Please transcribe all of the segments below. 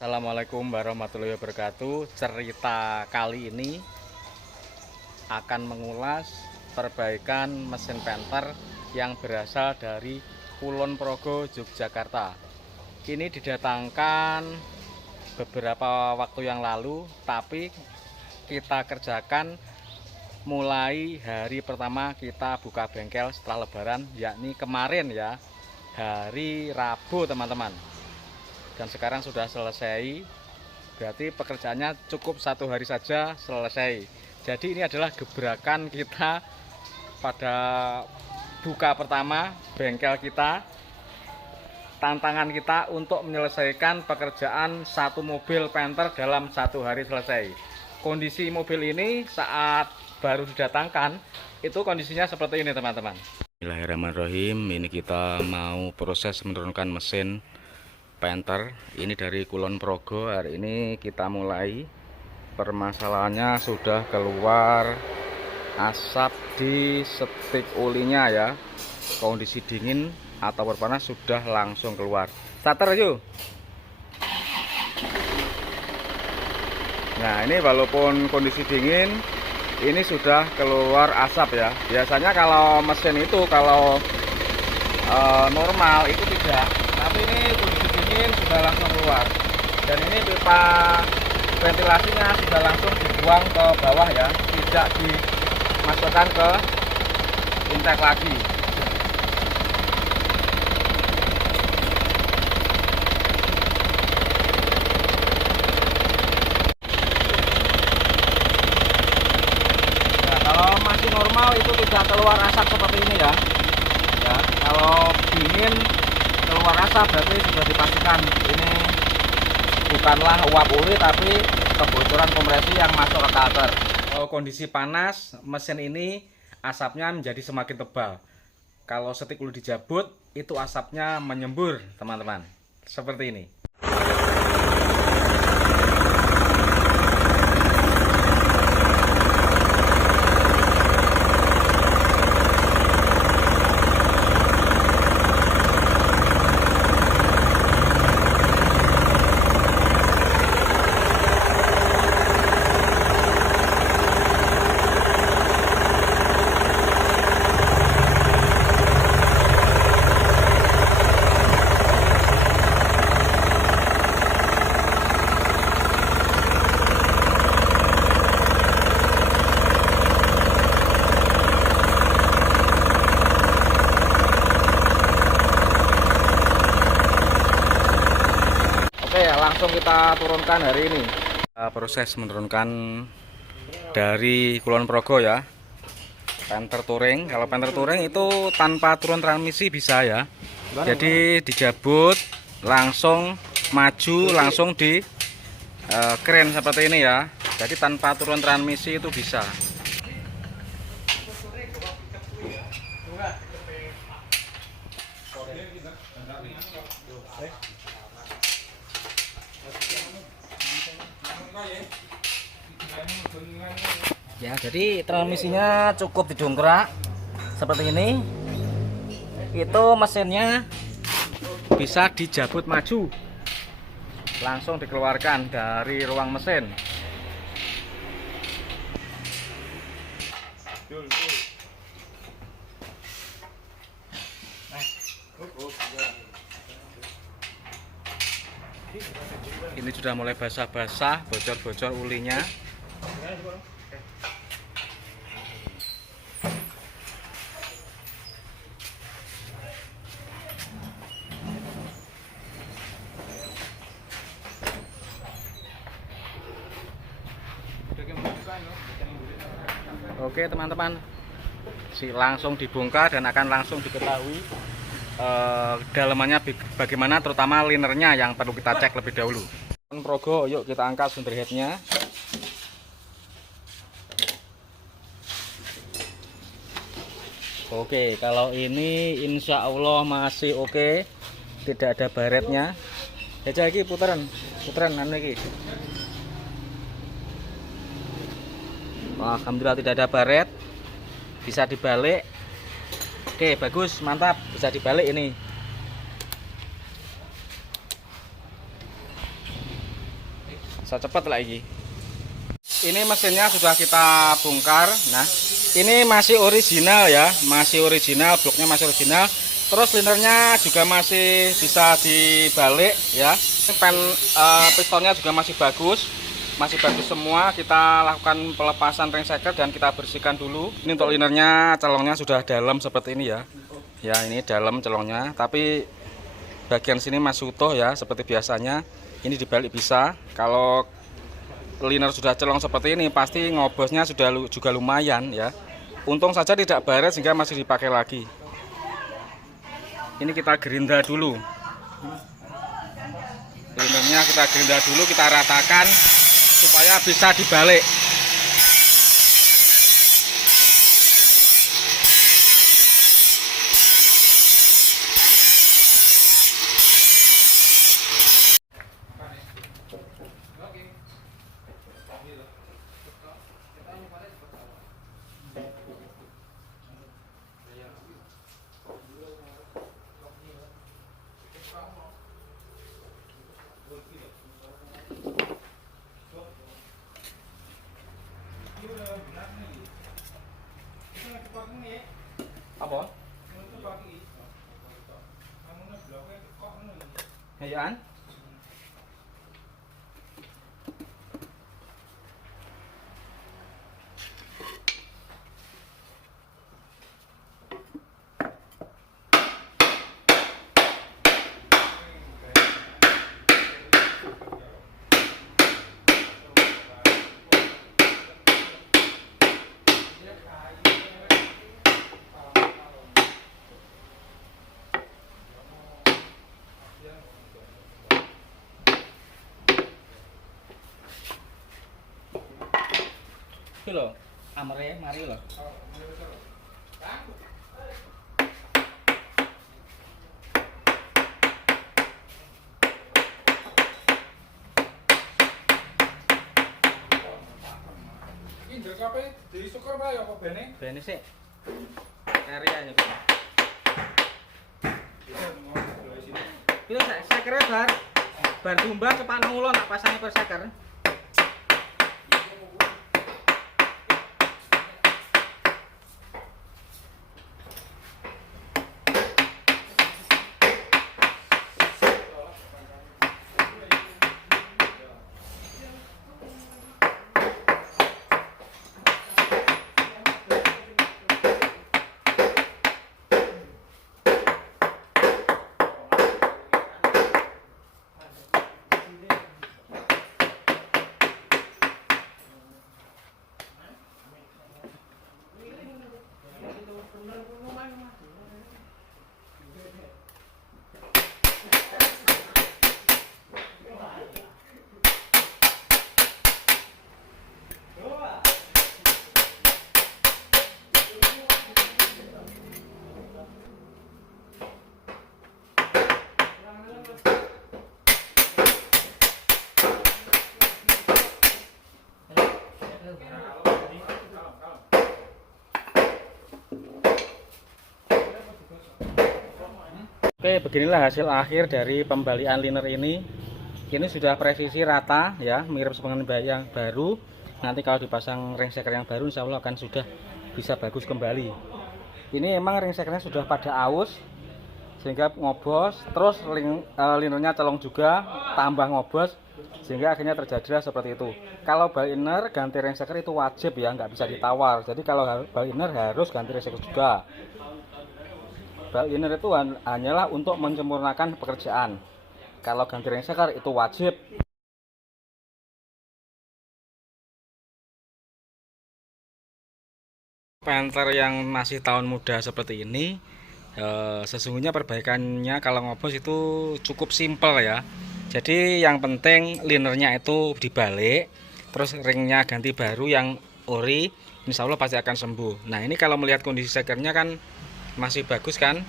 Assalamualaikum warahmatullahi wabarakatuh. Cerita kali ini akan mengulas perbaikan mesin penter yang berasal dari Kulon Progo, Yogyakarta. Ini didatangkan beberapa waktu yang lalu, tapi kita kerjakan mulai hari pertama kita buka bengkel setelah Lebaran, yakni kemarin ya, hari Rabu teman-teman. Dan sekarang sudah selesai, berarti pekerjaannya cukup 1 hari saja selesai. Jadi ini adalah gebrakan kita pada buka pertama bengkel kita, tantangan kita untuk menyelesaikan pekerjaan satu mobil penter dalam 1 hari selesai. Kondisi mobil ini saat baru didatangkan itu kondisinya seperti ini teman-teman. Bismillahirrahmanirrahim. Ini kita mau proses menurunkan mesin penter ini dari Kulon Progo. Hari ini kita mulai. Permasalahannya sudah keluar asap di setik olinya ya. Kondisi dingin atau berpanas sudah langsung keluar. Starter yuk. Nah ini walaupun kondisi dingin, ini sudah keluar asap ya. Biasanya kalau mesin itu kalau normal itu tidak, tapi ini kondisi dingin sudah langsung keluar. Dan ini pipa ventilasinya sudah langsung dibuang ke bawah ya, tidak dimasukkan ke intake lagi. Nah kalau masih normal itu tidak keluar asap seperti ini ya. Ya kalau dingin keluar asap berarti sudah dipastikan ini bukanlah uap oli tapi kebocoran kompresi yang masuk ke starter. Kalau kondisi panas mesin ini asapnya menjadi semakin tebal. Kalau setik oli dijabut itu asapnya menyembur teman-teman, seperti ini. Langsung kita turunkan hari ini. Proses menurunkan dari Kulon Progo ya, penter touring. Kalau penter touring itu tanpa turun transmisi bisa ya. Jadi dijabut langsung maju langsung di kren seperti ini ya. Jadi tanpa turun transmisi itu bisa. Ya, jadi transmisinya cukup didongkrak seperti ini. Itu mesinnya bisa dijabut maju, langsung dikeluarkan dari ruang mesin. Ini sudah mulai basah-basah, bocor-bocor ulinya. Oke teman-teman, langsung dibongkar dan akan langsung diketahui dalamannya bagaimana, terutama linernya yang perlu kita cek lebih dahulu. Progo, yuk kita angkat sumber headnya. Oke, kalau ini insya Allah masih oke, tidak ada baretnya. Aja lagi putaran lagi. Alhamdulillah tidak ada baret, bisa dibalik. Oke bagus, mantap, bisa dibalik ini. Bisa cepet lagi. Ini mesinnya sudah kita bongkar. Nah, ini masih original ya, masih original, bloknya masih original. Terus linernya juga masih bisa dibalik ya. Pistonnya juga masih bagus semua. Kita lakukan pelepasan ring shaker dan kita bersihkan dulu. Ini untuk linernya, celongnya sudah dalam seperti ini ya. Ya, ini dalam celongnya, tapi bagian sini masih utuh ya, seperti biasanya. Ini dibalik bisa. Kalau liner sudah celong seperti ini, pasti ngobosnya sudah juga lumayan ya. Untung saja tidak baret sehingga masih dipakai lagi. Ini kita gerinda dulu. Linernya kita gerinda dulu, kita ratakan supaya bisa dibalik. Apa? Kayaan? Iki lho, amere mari lho. Ini jakape di syukur Pak ya apa bene? Bene sik. Areanya kok. Pilih saya kira bar tumbas cepat ngulon tak pasangi per seker. Oke, beginilah hasil akhir dari pembalian liner ini. Ini sudah presisi rata ya, mirip seperti yang baru. Nanti kalau dipasang ring shaker yang baru, insya Allah akan sudah bisa bagus kembali. Ini emang ring shakernya sudah pada aus, sehingga ngobos. Terus linernya celong juga, tambah ngobos, sehingga akhirnya terjadilah seperti itu. Kalau bal liner ganti ring shaker itu wajib ya, nggak bisa ditawar. Jadi kalau bal liner harus ganti ring shaker juga. Bal liner itu hanyalah untuk menyempurnakan pekerjaan. Kalau ganti ring shaker itu wajib. Panther yang masih tahun muda seperti ini, sesungguhnya perbaikannya kalau ngobos itu cukup simpel ya. Jadi yang penting linernya itu dibalik, terus ringnya ganti baru yang ori, insya Allah pasti akan sembuh. Nah ini kalau melihat kondisi shakernya kan masih bagus kan,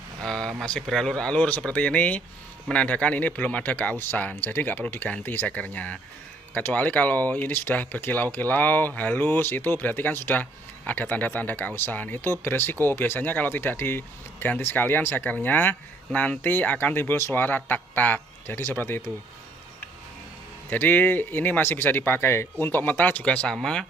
masih beralur-alur seperti ini, menandakan ini belum ada keausan, jadi nggak perlu diganti shakernya. Kecuali kalau ini sudah berkilau-kilau halus, itu berarti kan sudah ada tanda-tanda keausan. Itu beresiko, biasanya kalau tidak diganti sekalian shakernya nanti akan timbul suara tak-tak. Jadi seperti itu. Jadi ini masih bisa dipakai. Untuk metal juga sama.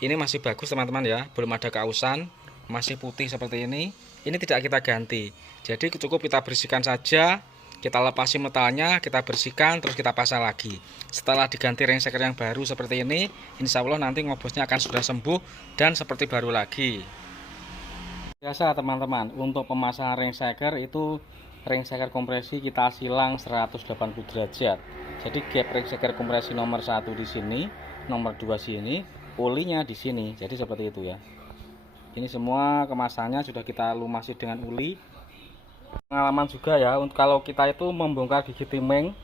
Ini masih bagus teman-teman ya, belum ada keausan, masih putih seperti ini. Ini tidak kita ganti. Jadi cukup kita bersihkan saja, kita lepasi metalnya, kita bersihkan, terus kita pasang lagi. Setelah diganti ringseker yang baru seperti ini, insya Allah nanti ngobosnya akan sudah sembuh dan seperti baru lagi. Biasa teman-teman, untuk pemasangan ringseker itu ringseker kompresi kita silang 180 derajat. Jadi gap ringseker kompresi nomor 1 di sini, nomor 2 sini, ulinya di sini. Jadi seperti itu ya. Ini semua kemasannya sudah kita lumasi dengan uli. Pengalaman juga ya, untuk kalau kita itu membongkar gigi timeng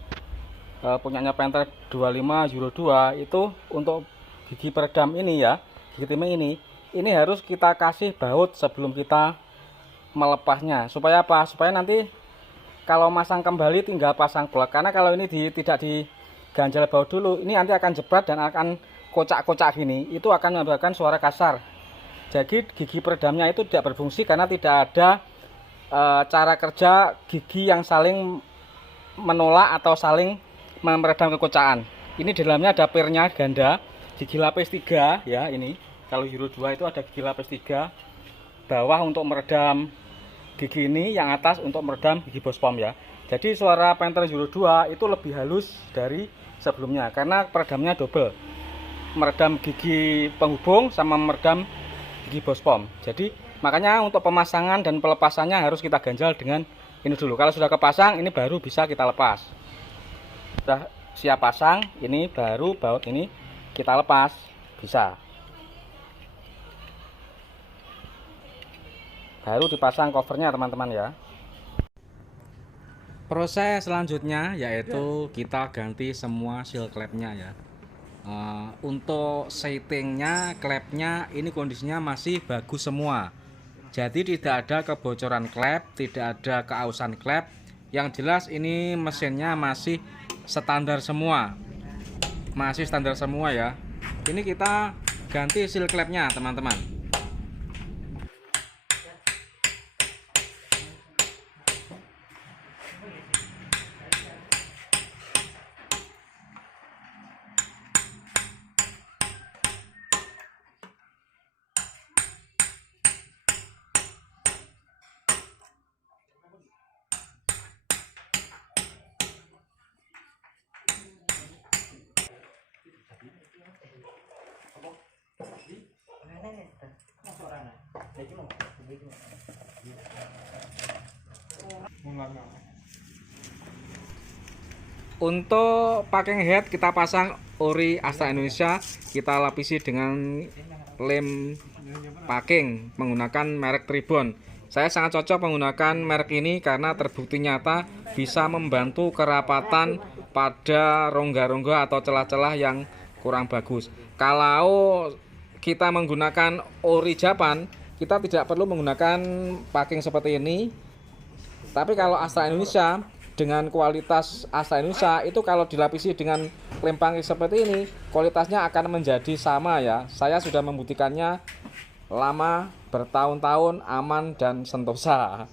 punyanya Panther 25 Euro 2 itu untuk gigi peredam ini ya, gigi timeng ini harus kita kasih baut sebelum kita melepasnya. Supaya apa? Supaya nanti kalau masang kembali tinggal pasang blok. Karena kalau ini tidak diganjal baut dulu, ini nanti akan jebret dan akan kocak-kocak gini. Itu akan menyebabkan suara kasar. Jadi gigi peredamnya itu tidak berfungsi karena tidak ada cara kerja gigi yang saling menolak atau saling meredam kekocakan. Ini di dalamnya ada pernya ganda, gigi lapis 3 ya ini. Kalau Euro 2 itu ada gigi lapis 3 bawah untuk meredam gigi ini, yang atas untuk meredam gigi bospom ya. Jadi suara Panther Euro 2 itu lebih halus dari sebelumnya karena peredamnya double, meredam gigi penghubung sama meredam gigi bospom. Jadi makanya untuk pemasangan dan pelepasannya harus kita ganjal dengan ini dulu. Kalau sudah kepasang, ini baru bisa kita lepas. Sudah siap pasang, ini baru baut ini kita lepas, bisa. Baru dipasang covernya teman-teman ya. Proses selanjutnya yaitu kita ganti semua seal klepnya ya. Untuk settingnya, klepnya ini kondisinya masih bagus semua. Jadi tidak ada kebocoran klep, tidak ada keausan klep. Yang jelas ini mesinnya masih standar semua. Masih standar semua ya. Ini kita ganti seal klepnya teman-teman. Untuk packing head kita pasang ori Astra Indonesia, kita lapisi dengan lem packing menggunakan merek Tribon. Saya sangat cocok menggunakan merek ini karena terbukti nyata bisa membantu kerapatan pada rongga-rongga atau celah-celah yang kurang bagus. Kalau kita menggunakan ori Japan, kita tidak perlu menggunakan packing seperti ini. Tapi kalau Astra Indonesia dengan kualitas Astra Indonesia itu kalau dilapisi dengan lem packing seperti ini, kualitasnya akan menjadi sama ya. Saya sudah membuktikannya lama, bertahun-tahun, aman dan sentosa.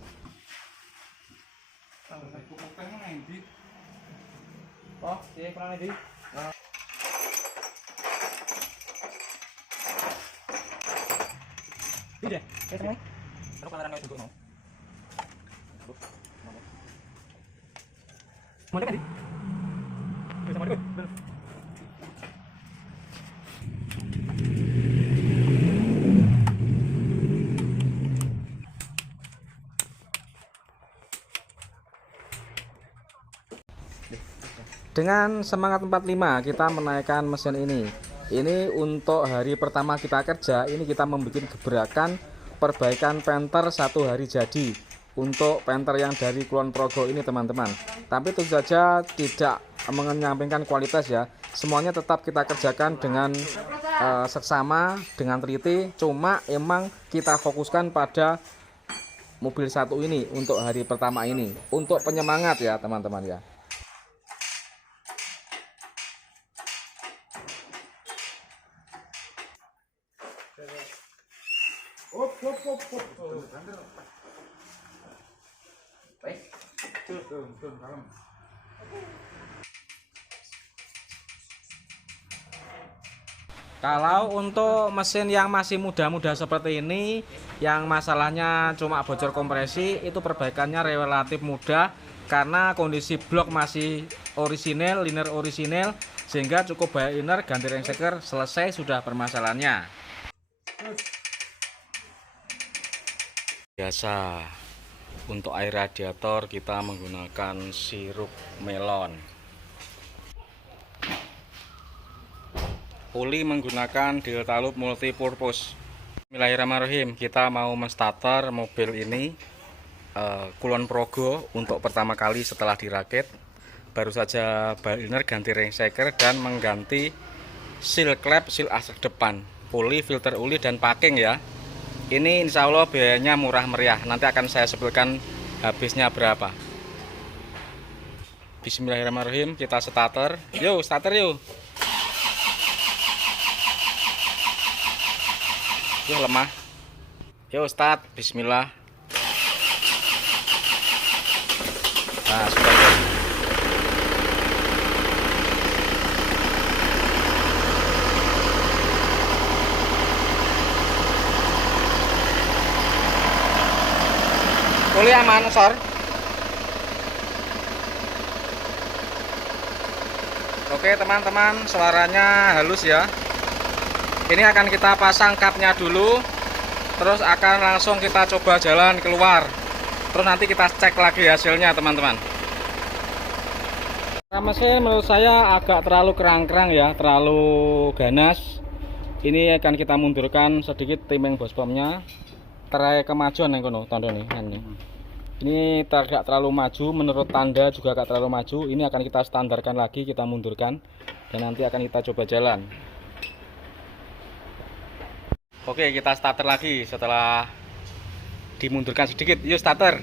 Oh, iya, kurang lebih. Iya, kayak gini. Kalau kalian nggak cukup mau. Mau kan? Bisa mau ikut. Dengan semangat 45 kita menaikkan mesin ini. Ini untuk hari pertama kita kerja, ini kita membuat gebrakan perbaikan Panther 1 hari jadi untuk Panther yang dari Kulon Progo ini teman-teman. Tapi tentu saja tidak menyampingkan kualitas ya. Semuanya tetap kita kerjakan dengan seksama, dengan teliti. Cuma emang kita fokuskan pada mobil satu ini untuk hari pertama ini, untuk penyemangat ya teman-teman ya. Kalau untuk mesin yang masih muda-muda seperti ini, yang masalahnya cuma bocor kompresi, itu perbaikannya relatif mudah karena kondisi blok masih orisinil, liner orisinil, sehingga cukup bayar liner, ganti ringseker, selesai sudah permasalahannya. Biasa untuk air radiator kita menggunakan sirup melon. Oli menggunakan Deltalup multipurpose. Bismillahirrahmanirrahim. Kita mau menstarter mobil ini Kulon Progo untuk pertama kali setelah dirakit. Baru saja baliner, ganti ringseker dan mengganti seal klep, seal aspek depan, puli, filter oli dan packing ya. Ini insya Allah biayanya murah meriah. Nanti akan saya sebutkan habisnya berapa. Bismillahirrahmanirrahim. Kita starter. Yo, starter yuk. Yuh, lemah. Yuk start. Bismillah. Nah, sudah. Kuliah aman, Sor. Oke teman-teman, suaranya halus ya. Ini akan kita pasang kapnya dulu, terus akan langsung kita coba jalan keluar, terus nanti kita cek lagi hasilnya teman-teman. Mesin menurut saya agak terlalu kerang-kerang ya, terlalu ganas. Ini akan kita mundurkan sedikit timing bospomnya. Terai kemajuan yang kono tanda nih. Ini agak terlalu maju, menurut tanda juga agak terlalu maju. Ini akan kita standarkan lagi, kita mundurkan, dan nanti akan kita coba jalan. Oke, kita starter lagi setelah dimundurkan sedikit. Yuk starter.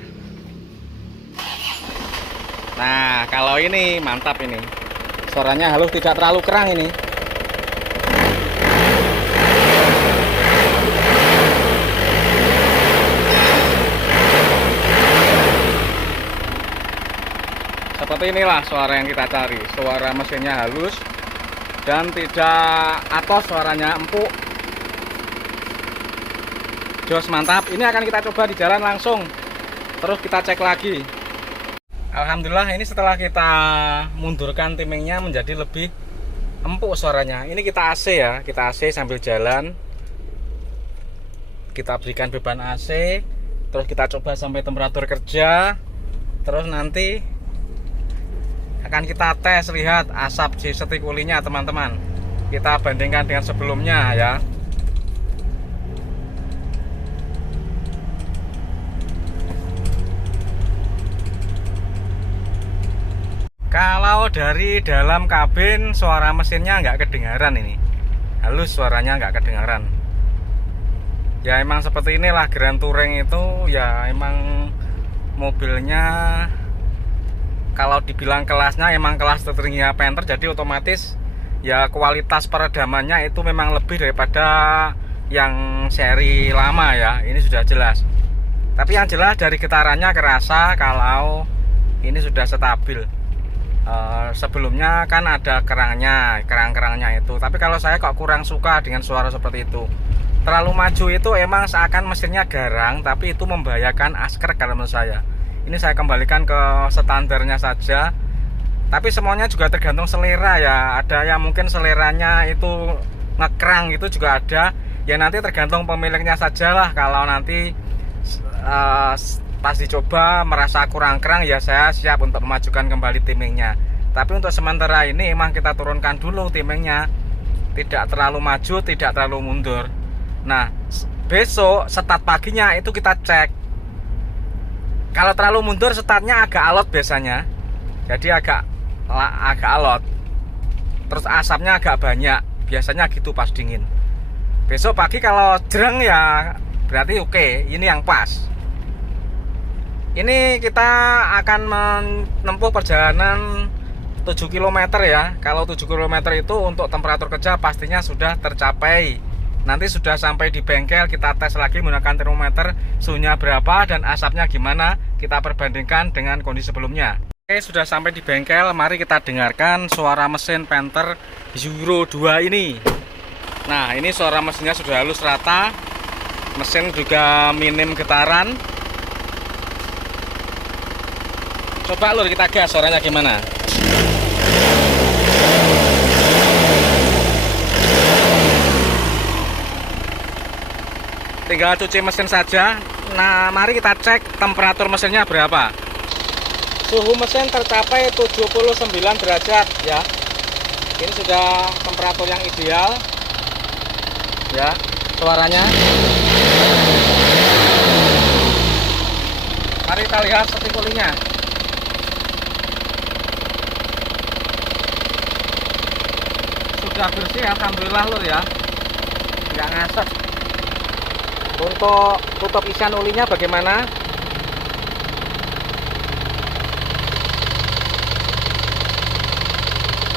Nah, kalau ini mantap ini. Suaranya halus, tidak terlalu kerang ini. Seperti inilah suara yang kita cari. Suara mesinnya halus dan tidak atos, suaranya empuk. Jos, mantap. Ini akan kita coba di jalan langsung, terus kita cek lagi. Alhamdulillah, ini setelah kita mundurkan timingnya menjadi lebih empuk suaranya. Ini kita AC ya, kita AC sambil jalan. Kita berikan beban AC, terus kita coba sampai temperatur kerja. Terus nanti akan kita tes, lihat asap si setik olinya teman-teman. Kita bandingkan dengan sebelumnya ya. Kalau dari dalam kabin suara mesinnya nggak kedengaran, ini halus, suaranya nggak kedengaran. Ya emang seperti inilah Grand Touring itu ya, emang mobilnya kalau dibilang kelasnya emang kelas tertingginya Panther, jadi otomatis ya kualitas peredamannya itu memang lebih daripada yang seri lama ya, ini sudah jelas. Tapi yang jelas dari getarannya kerasa kalau ini sudah stabil. Sebelumnya kan ada kerang-kerangnya itu, tapi kalau saya kok kurang suka dengan suara seperti itu. Terlalu maju itu emang seakan mesinnya garang, tapi itu membahayakan asker kalau menurut saya. Ini saya kembalikan ke standarnya saja, tapi semuanya juga tergantung selera ya. Ada yang mungkin seleranya itu ngekrang, itu juga ada ya, nanti tergantung pemiliknya sajalah. Kalau nanti pas dicoba merasa kurang kerang ya, saya siap untuk memajukan kembali timingnya. Tapi untuk sementara ini emang kita turunkan dulu timingnya, tidak terlalu maju, tidak terlalu mundur. Nah, besok start paginya itu kita cek. Kalau terlalu mundur, startnya agak alot biasanya, jadi agak alot, terus asapnya agak banyak biasanya gitu pas dingin. Besok pagi kalau jereng ya berarti oke, ini yang pas. Ini kita akan menempuh perjalanan 7 km ya. Kalau 7 km itu untuk temperatur kerja pastinya sudah tercapai. Nanti sudah sampai di bengkel, kita tes lagi menggunakan termometer, suhunya berapa dan asapnya gimana, kita perbandingkan dengan kondisi sebelumnya. Oke, sudah sampai di bengkel, mari kita dengarkan suara mesin Panther Euro 2 ini. Nah, ini suara mesinnya sudah halus rata. Mesin juga minim getaran. Coba lur kita gas, suaranya gimana? Tinggal cuci mesin saja. Nah, mari kita cek temperatur mesinnya berapa. Suhu mesin tercapai 79 derajat ya. Ini sudah temperatur yang ideal. Ya, suaranya. Mari kita lihat setting olinya. Sudah bersih alhamdulillah lur ya. Nggak ngasep. Untuk tutup isian olinya bagaimana?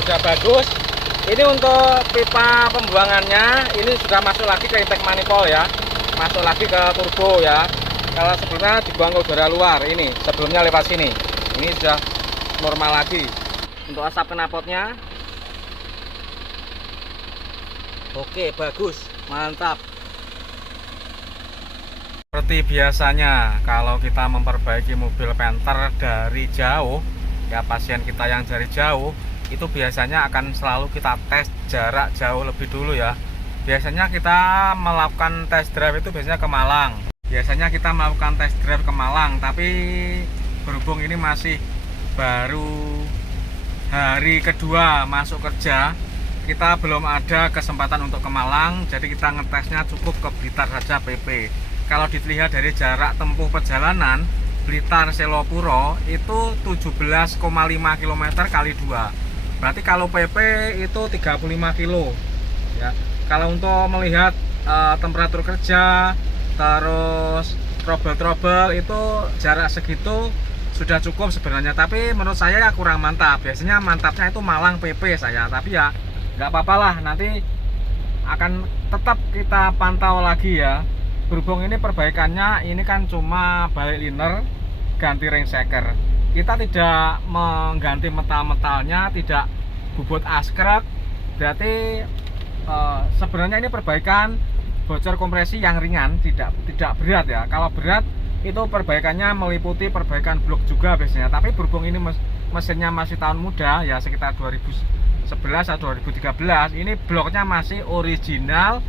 Sudah bagus. Ini untuk pipa pembuangannya ini sudah masuk lagi ke intake manifold ya. Masuk lagi ke turbo ya. Kalau sebelumnya dibuang ke udara luar, ini sebelumnya lewat sini. Ini sudah normal lagi. Untuk asap knalpotnya, oke, bagus, mantap. Seperti biasanya kalau kita memperbaiki mobil Panther dari jauh, ya pasien kita yang dari jauh itu biasanya akan selalu kita tes jarak jauh lebih dulu ya. Biasanya kita melakukan test drive itu biasanya ke Malang. Biasanya kita melakukan test drive ke Malang, tapi berhubung ini masih baru hari kedua masuk kerja, kita belum ada kesempatan untuk ke Malang, jadi kita ngetesnya cukup ke Blitar saja PP. Kalau dilihat dari jarak tempuh perjalanan Blitar Selopuro itu 17,5 km kali 2. Berarti kalau PP itu 35 kilo ya. Kalau untuk melihat temperatur kerja terus trouble itu jarak segitu sudah cukup sebenarnya, tapi menurut saya ya kurang mantap. Biasanya mantapnya itu Malang PP saya, tapi ya nggak apa-apa lah, nanti akan tetap kita pantau lagi ya. Berhubung ini perbaikannya ini kan cuma balik liner, ganti ring shaker, kita tidak mengganti metal-metalnya, tidak bubut askrek. Berarti sebenarnya ini perbaikan bocor kompresi yang ringan, tidak berat ya. Kalau berat itu perbaikannya meliputi perbaikan blok juga biasanya, tapi berhubung ini mesinnya masih tahun muda ya, sekitar 2011 atau 2013, ini bloknya masih original,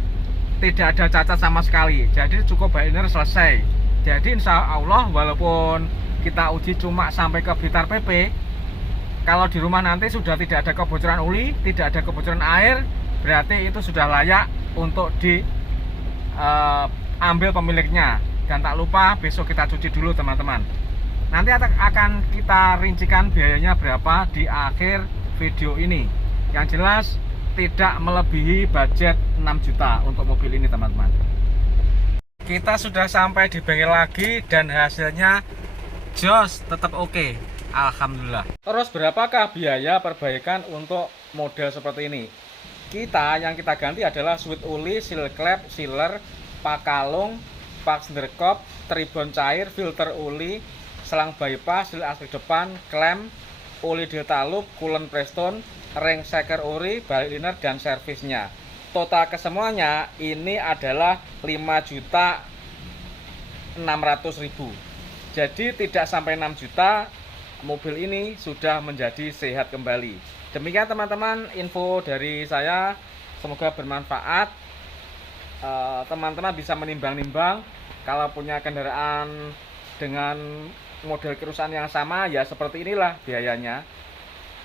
tidak ada cacat sama sekali, jadi cukup balik liner selesai. Jadi insya Allah walaupun kita uji cuma sampai ke Blitar PP, kalau di rumah nanti sudah tidak ada kebocoran oli, tidak ada kebocoran air, berarti itu sudah layak untuk diambil pemiliknya. Dan tak lupa besok kita cuci dulu teman-teman. Nanti akan kita rincikan biayanya berapa di akhir video ini. Yang jelas tidak melebihi budget 6 juta untuk mobil ini teman-teman. Kita sudah sampai di bengkel lagi dan hasilnya jos, tetap oke. Alhamdulillah. Terus berapakah biaya perbaikan untuk model seperti ini? Yang kita ganti adalah switch oli, seal klep, sealer, pak kalung, pak senderkop, tribon cair, filter oli, selang bypass, seal aspek depan, klem, oli delta loop, coolant prestone, ring shaker ori, balik liner, dan servisnya. Total kesemuanya ini adalah 5.600.000. Jadi tidak sampai 6 juta mobil ini sudah menjadi sehat kembali. Demikian teman-teman info dari saya, semoga bermanfaat. Teman-teman bisa menimbang-nimbang kalau punya kendaraan dengan model kerusakan yang sama, ya seperti inilah biayanya,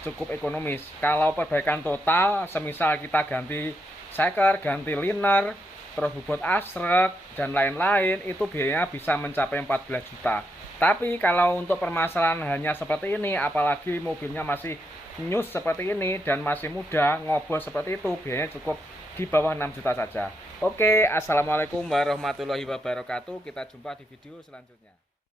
cukup ekonomis. Kalau perbaikan total, semisal kita ganti shaker, ganti liner, terus bobot asrek dan lain-lain, itu biayanya bisa mencapai 14 juta. Tapi kalau untuk permasalahan hanya seperti ini, apalagi mobilnya masih nyus seperti ini dan masih muda, ngobos seperti itu, biayanya cukup di bawah 6 juta saja. Oke, assalamualaikum warahmatullahi wabarakatuh. Kita jumpa di video selanjutnya.